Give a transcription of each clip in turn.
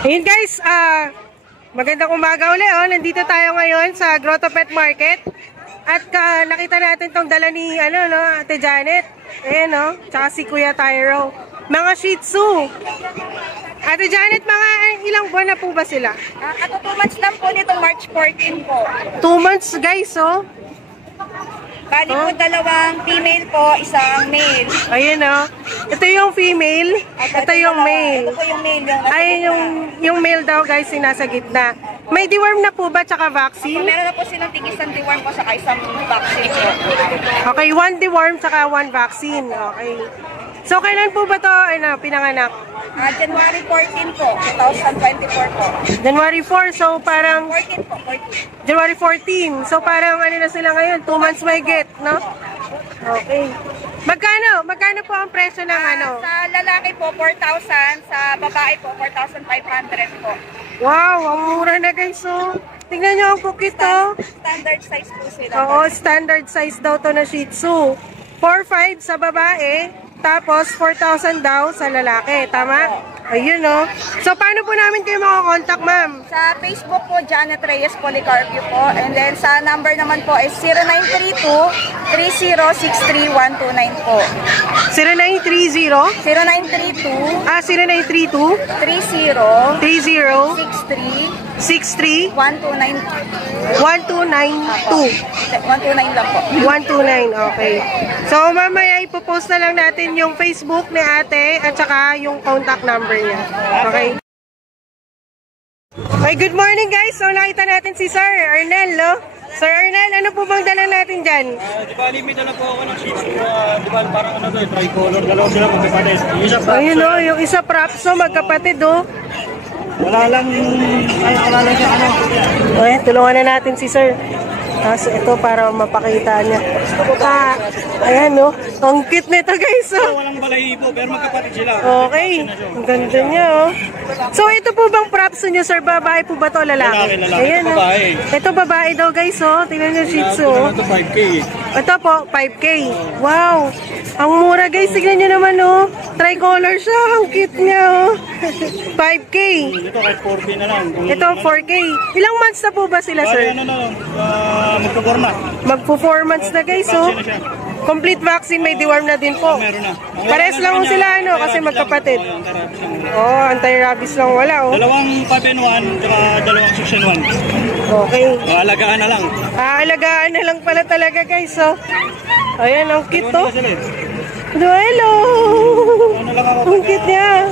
Ayun guys, magandang umaga ulit. Nandito tayo ngayon sa Grotto Pet Market. At nakita natin tong dala ni Ate Janet. Ayan tsaka si Kuya Tyro. Mga Shih Tzu. Ate Janet, mga ilang buwan na po ba sila? 2 months lang po nitong March 14 po. 2 months guys, Bali po, 2 female po, isang male. Ayun ito yung female, ito yung male. Ito po yung male. Yung male daw guys, yung nasa gitna. May deworm na po ba tsaka vaccine? Meron na po silang tig-isang deworm po saka isang vaccine po. Okay, 1 deworm tsaka 1 vaccine. Okay. So kailan po ba to pinanganak? January 14 po, 2024 po. January 4, so parang 14 po, 14. January 14. So parang na sila ngayon, 2 months may get, no? Okay. Magkano po ang presyo ng Sa lalaki po, 4,000. Sa babae po, 4,500 po. Wow, ang mura na guys, tingnan nyo ang cookie to. Standard size po sila. Oo, standard size daw to na Shih Tzu. 4,500 sa babae, tapos 4,000 daw sa lalaki. Tama? Ayun, So, paano po namin kayo makakontakt, ma'am? Sa Facebook po, Janet Reyes Policarpio po. And then, sa number naman po is 0932-3063-129 po. 0930? 0932 0932? 30 30 63 63 129 1292. 129 lang po. 129, okay. So, mamaya ipopost na lang natin yung Facebook ni ate at saka yung contact number niya. Okay? Okay, good morning guys. So, nakita natin si Sir Arnel, Sir Arnel, ano po bang dala natin dyan? Di ba, limit na po ako ng Shih Tzu. Di ba, parang tricolor. Dalawa sila magkapatid. Yung isa props. Ayun yung isa props, magkapatid, Wala lang siya, Okay, tulungan na natin si Sir. Tapos ito para mapakita niya. Ayan, ang cute nito guys, Walang balahibo, pero magkapatid sila. Okay, ang ganda niya, So, ito po bang props niyo, Sir? Babae po ba to, lalaki? Lalaki. Ayan, Ito babae. Ito babae daw guys, Tingnan niyo Shih Tzu, Ito 5K. Ito po, 5K. Wow! Ang mura guys, tignan nyo naman tricolor siya, ang cute niya 5K. Ito kahit 4K na lang. Ito 4K. Ilang months na po ba sila, sir? Magpo-4 Magpo 4 months na guys, Vaccine na siya. Complete vaccine, may deworm na din po. Meron na. Pares lang sila kasi magkapatid. Anti-rabies lang wala Dalawang 5-in-1, dalawang 6-in-1. Okay. Alagaan na lang. Alagaan na lang pala talaga guys, Ayan, ang cute Hello. Hello! Ang cute niya.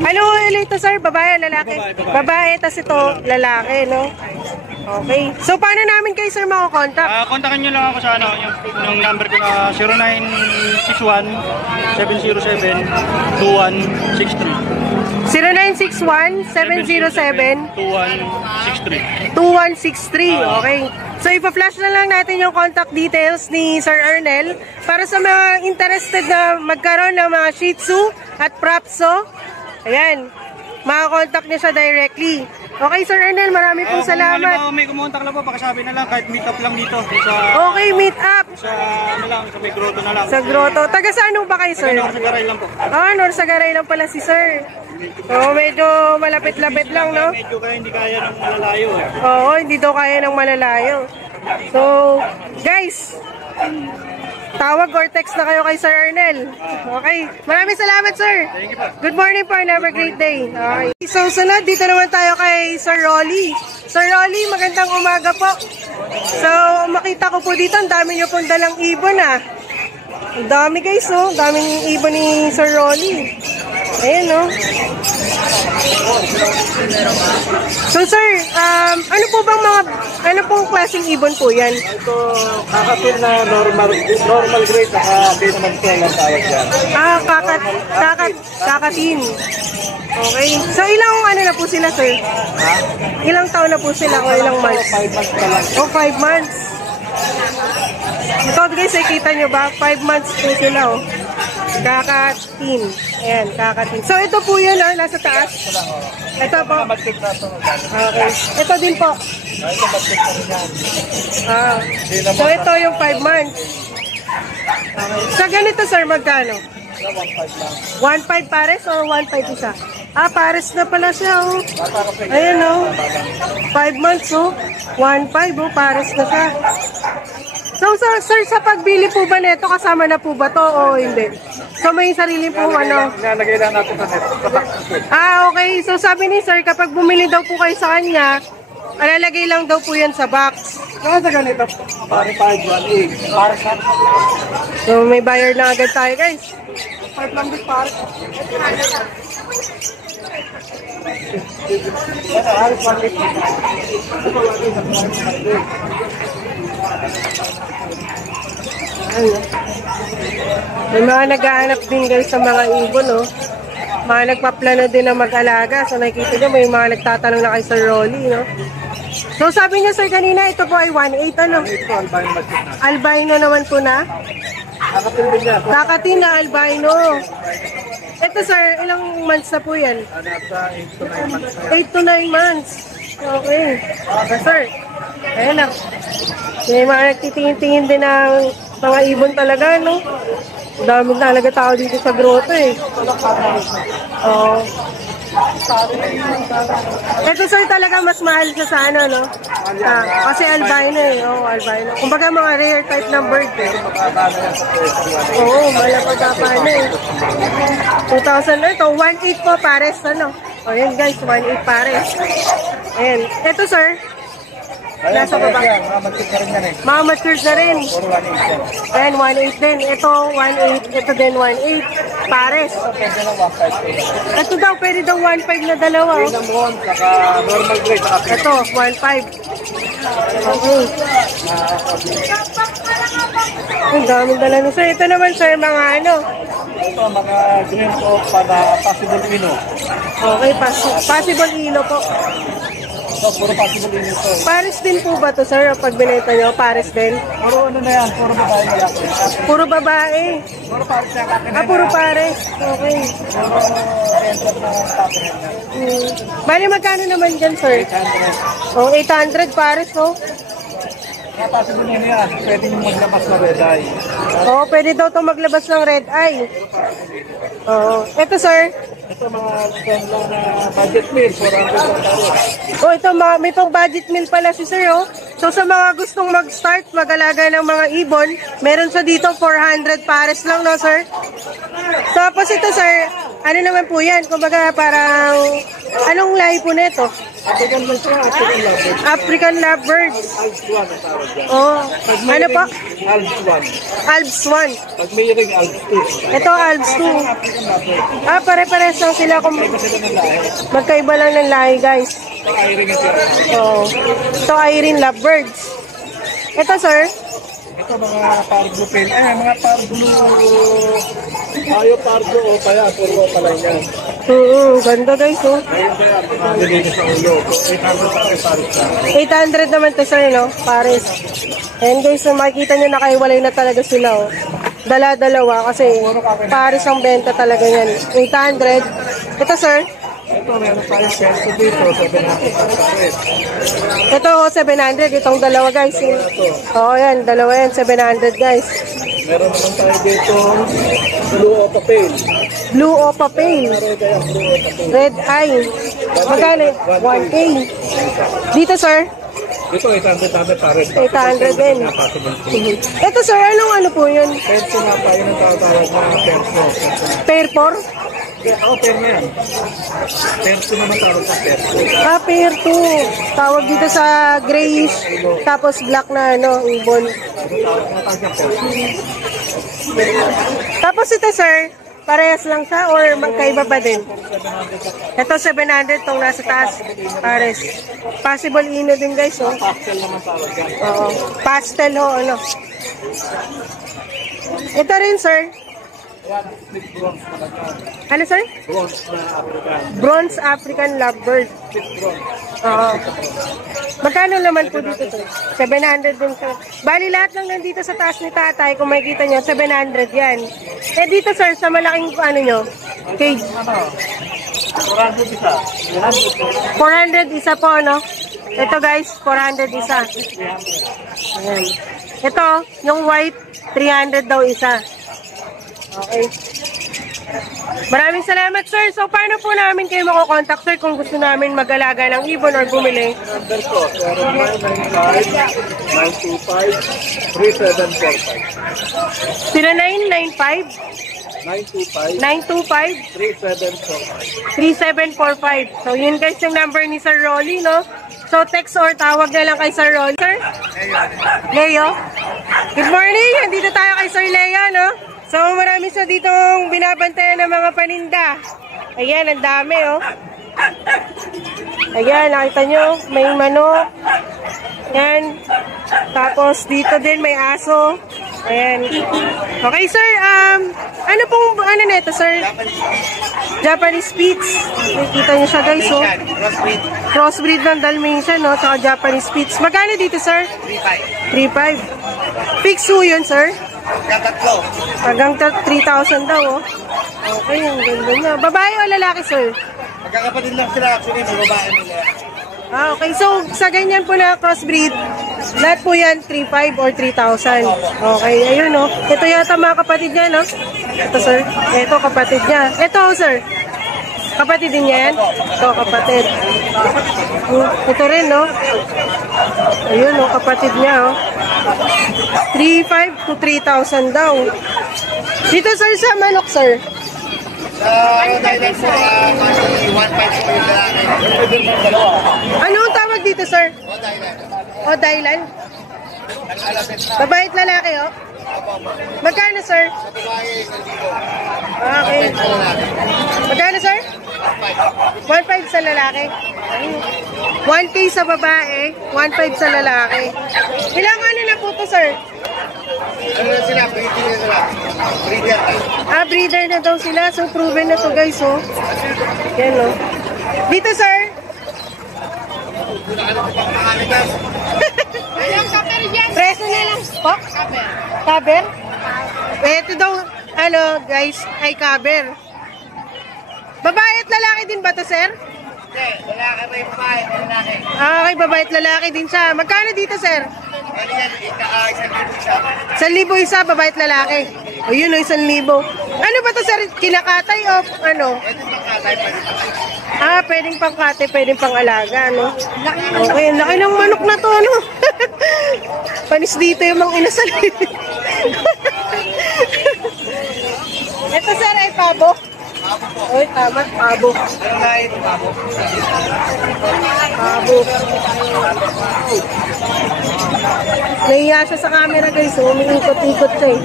Ano ito sir? Babae, lalaki? Babae, tas ito lalaki, Okay. So, paano namin kayo sir makakontakt? Kontakin nyo lang ako sa yung number ko na 0961-707-2163. 0961-707-2163. Okay. So, ipa-flash na lang natin yung contact details ni Sir Arnel para sa mga interested na magkaroon ng mga Shih Tzu at Propso. Ayan. Makakontakt niya siya directly. Okay, Sir Arnel, marami pong salamat. May kumontak lang po, pakisabi na lang, kahit meet up lang dito. Okay, meet up. Sa may grotto na lang. Sa grotto. Taga saan ba kayo, sir? Norsagaray lang po. Norsagaray lang pala si sir. So, medyo malapit-lapit lang, Medyo hindi kaya ng malalayo. Oo, hindi daw kaya ng malalayo. So, guys, tawag or text na kayo kay Sir Arnel. Okay. Maraming salamat, sir. Good morning po and have a great day. Okay. So, sunod, dito naman tayo kay Sir Rolly. Sir Rolly, magandang umaga po. So, makita ko po dito, ang dami nyo pong dalang ibon, Ang dami guys, daming ibon ni Sir Rolly. Ayan, So, sir, ano pong klaseng ibon po yan? Ito, kakapin na normal grade, kakapin naman ito ang tawag yan. Kakatin. Okay. So, ilang na po sila, sir? Ilang taon na po sila o ilang months? 5 months na lang. 5 months. Ito guys, kita nyo ba? 5 months po sila, Kakatin. Ayan, kakatin. So, ito po yun, nasa taas. Ito po. Okay. Ito din po. So, ito yung 5 months. Sa ganito, sir, magkano? 1.5 pares o 1.5 isa? Pares na pala siya, oh. Ayan, oh. 5 months, oh. 1.5, oh. Pares na siya. So, sir, sa pagbili po ba nito, kasama na po ba to o hindi? So, may sarili po ano? Nalagay lang natin sa net. Okay. So, sabi ni sir, kapag bumili daw po kayo sa kanya, alalagay lang daw po yan sa box. Kaya sa ganito, pare 5, 1, 8. Para sa... So, may buyer na agad tayo, guys. 5 lang din pare. May mga naghahanap din guys sa mga ibon, no? Mga nagpaplano din na mag-alaga. So nakikita nyo, may mga nagtatanong na kay Sir Rolly, no? So sabi niya sir kanina, ito po ay 1.8, ano? Ito, albino budget na. Albino naman po na? Nakatin din niya. Kakatin na albino. Ito sir, ilang months na po yan? Nasa 8 8 to 9 months. to 9 months. Okay. Okay sir. Ayan na. May mga nagtitingin-tingin din ng mga ibon talaga, no? Dami talaga tao dito sa grotto, eh. Oo. Ito sir talaga mas mahal siya sa ano, no? Kasi albino, eh. Oo, albino. Kumbaga mga rare type ng bird, eh. Oo, malapagpapano, eh. 2,000 na ito. 1.8 po pares, ano? O yan guys, 1.8 pares. Ayan. Ito sir, nasa baba. Mamatid na rin yan eh. Mga matured na rin. Puro 1.8 yan. Ayan, 1.8 din. Ito, 1.8. Ito din, 1.8. Pares. Pwede lang 1.5. Ito daw, pwede daw 1.5 na dalawa. Oh. Cinnamon, saka normal grade, saka pink. Ito, 1.5. Okay. Ang daming dala nyo, sir. Ito naman, sir, mga ano. Ito, mga green oak para possible ino. Okay, possible ilo po. Ito, puro possible ino ito. Pares din po ba to, sir? Pag binenta nyo, pares din? Puro ano na yan, puro babae na yan. Puro babae. Puro pares na kakin. Puro pares. Okay. Puro enter na kakin na. Bali, magkano naman dyan, sir? 800. Oh, 800 pares, oh. Mga possible ino yan, pwede nyo maglabas na red eye. Oo, pwede daw itong maglabas ng red eye. Oo. Ito, sir. Ito, mga stand lang na budget meal, 400 lang tayo. Oh, ito, may pang budget meal pala si sir, oh. So, sa mga gustong mag-start, mag-alaga ng mga ibon, meron sa dito 400 pares lang, no, sir? Tapos ito, sir, ano naman po yan? Kumbaga, parang, anong lahi po nito? African lang siya, African lovebird. African lovebirds. Alps 1 ang tawag dyan. Oh, ano po? Alps 1. Alps 1. Pag may ring Alps 2. Ito, Alps 2. African lovebird. Pare-pares lang sila kung Iba sila ng lahi. magkaiba lang ng lahi, guys. Ito, i-ring ang tira. Oh. Ito, Irene lovebirds. Ito, sir. Ito, mga pardo pen. Mga pardo. Ayaw pardo o kaya. Puro pala yan. Ganda, guys, oh. Ayun kaya, pinagdilito sa ulo. 800 pa rin pares na. 800 naman to, sir, no? Pares. And guys, so makikita nyo nakaiwalay na talaga sila, oh. Dala-dalawa kasi pares ang benta talaga yan. 800. Ito, sir. Ito, meron tayong perso dito. 700 pa pares. Ito, 700. Itong dalawa, guys. Oo, yan. Dalawa yan. 700, guys. Meron naman tayo dito. Blue Opa Pale. Blue Opa Pale. Meron kaya Blue Opa Pale. Red Eye. Magkano? 1K. Dito, sir. Dito, 800 namin pares. 800 din. Possible. Ito, sir. Anong ano po yun? Perso na tayo ng tawag na perso. Pair 4? Ako, pair na yan. Perso naman tawag sa perso. Pair 2. Tawag dito sa grayish. Tapos black na ano, ibon. Tawag na tayo sa perso. Tapos ito, sir. Parehas lang siya or magkaiba pa din? Ito 700 tong nasa taas. Pares. Possible ino din, guys, oh. Pastel naman tawag yan. Oo. Pastel ho, ano. Ito rin, sir. Yan, split bronze talaga. Ano, sir? Bronze na African. Bronze African lovebird. Split bronze. Oo. Magkano naman po dito, sir? 700 din, sir. Bali, lahat lang nandito sa taas ni tatay. Kung makikita nyo, 700 yan. Eh, dito, sir, sa malaking, ano nyo, cage. Ano? 400 isa. 400 isa po, no? Ito, guys, 400 isa. Ayan. Ito, yung white, 300 daw isa. Okay. Maraming salamat, sir. So, paano po namin kayo makokontakt, sir, kung gusto namin mag-alaga ng ibon or bumili? Number ko, 0995-925-3745. 0995-925-3745. So, yun guys yung number ni Sir Rolly, no? So, text or tawag na lang kay Sir Rolly. Sir? Leo? Good morning! Andito tayo kay Sir Leo, no? So, marami siya ditong binabantayan ng mga paninda. Ayan, ang dami, oh. Ayan, nakita nyo, may manok. Ayan. Tapos, dito din may aso. Ayan. Okay, sir, ano pong, ano neto, sir? Japanese Spitz. Nakikita nyo siya, guys, oh. Crossbreed ng Dalmatian, no? Tsaka Japanese Spitz. Magkano dito, sir? 3.5. Fix ho yun, sir? Hanggang 3,000 daw, oh. Okay, ang ganda niya. Babae o lalaki, sir? Magkakapatid lang sila actually, may babae nila. Okay. So, sa ganyan po na crossbreed, lahat po yan 3,500 or 3,000. Okay, ayun, no. Ito yata mga kapatid niya, no? Ito, sir. Ito, kapatid niya. Ito, sir. Kapatid din niya yan? Ito, kapatid. Ito rin, no? Ayun, no, kapatid niya, oh. 3,500 to 3,000 daw. Dito, sir, sa manok, sir. Thailand po, 1.5 po yung lalaki. Ano ang tawag dito, sir? O, Thailand? Babae at lalaki, oh. Magkano, sir? Okay. Magkano, sir? 1.5 sa lalaki. 1K sa babae, 1.5 sa lalaki. Ilang ano na po to, sir? Ano na sila? Breeder na sila. Breeder na. Breeder na daw sila. So, proven na to, guys, oh. Yan, oh. Dito, sir. Preso na lang. Po? Cover? Ito daw, ano, guys, ay cover. Babae at lalaki din ba to, sir? Hindi, lalaki may babae, may lalaki. Okay, babae at lalaki din siya. Magkano dito, sir? Ano yan? Isa. 1,000 isa, babae at lalaki. O yun, 1,000. Ano ba to, sir? Kinakatay o ano? Ito yung katay pa rin. Pwedeng pangkatay, pwedeng pang-alaga, no? Okay, ang laki ng manok na to, no? Panis dito yung mga inasal. Ito, sir, ay pabo. Oy, tama, pabo. Ano na ito, babo? Pabo. Nahiya siya sa camera, guys. So, umiikot-ikot siya, eh.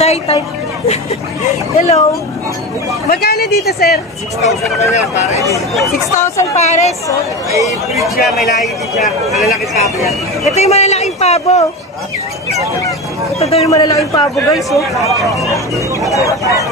Shy type. Hello. Magkano dito, sir? 6,000 na yan, para ito. 6,000 pares. Oh. May breed siya, may lahi din siya. Malalaki sa akin yan. Ito yung malalaking pabo. Ito daw yung malalaking pabo, guys. Oh.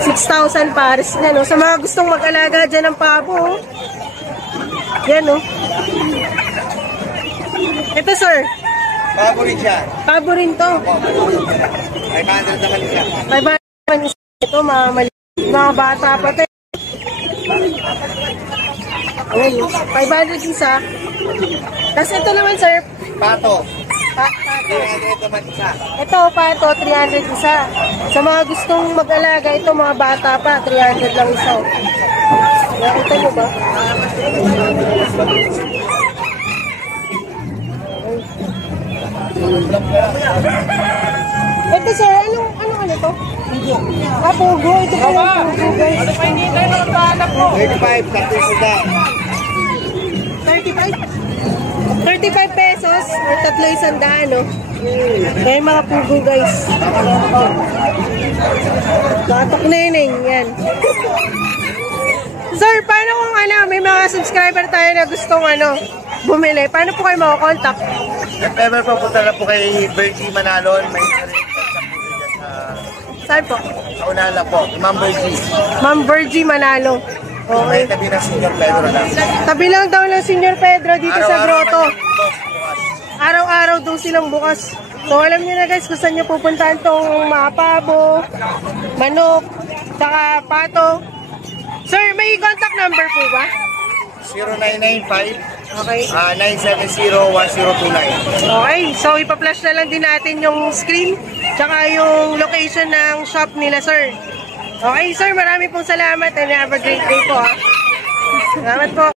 6,000 pares na, no? Sa mga gustong mag-alaga dyan ng pabo, oh. Yan, oh. Ito, sir. Pabo rin siya. Pabo rin to. 500 naman siya. 500 naman isa. Ito, mga bata pa tayo. Ayun, 500 isa. Tapos ito naman, sir. Pato. Pato. 300 naman isa. Ito, pato, 300 isa. Sa mga gustong mag-alaga, ito mga bata pa, 300 lang isa. Nakita nyo ba? Ito, sir, anong ano to? Pugo. Ito pa yung pugo, guys. 35, tapos sila. 35? 35 pesos or 3,100, no? Kaya yung mga pugo, guys. Batok neneng, yan. Sir, paano kung may mga subscriber tayo na gustong bumili? Paano po kayo makakontakt? If ever po, punta na po kay Bergie Manalon. May sarili sa Saan po? Sa unahan lang po, Ma'am Bergie. Ma'am Virgie Manalo. May Okay. tabi ng Senior Pedro lang. Tabi lang daw ng Senior Pedro dito sa grotto. naman yung bukas. Araw-araw daw silang bukas. So alam niyo na, guys, kung saan niyo pupuntahan tong mga pabo, manok, saka pato. Sir, may contact number po ba? 0995 Okay. 970-1029. Okay, so ipa-flash na lang din natin yung screen tsaka yung location ng shop nila, sir. Okay, sir. Marami pong salamat and have a great day po. Salamat po.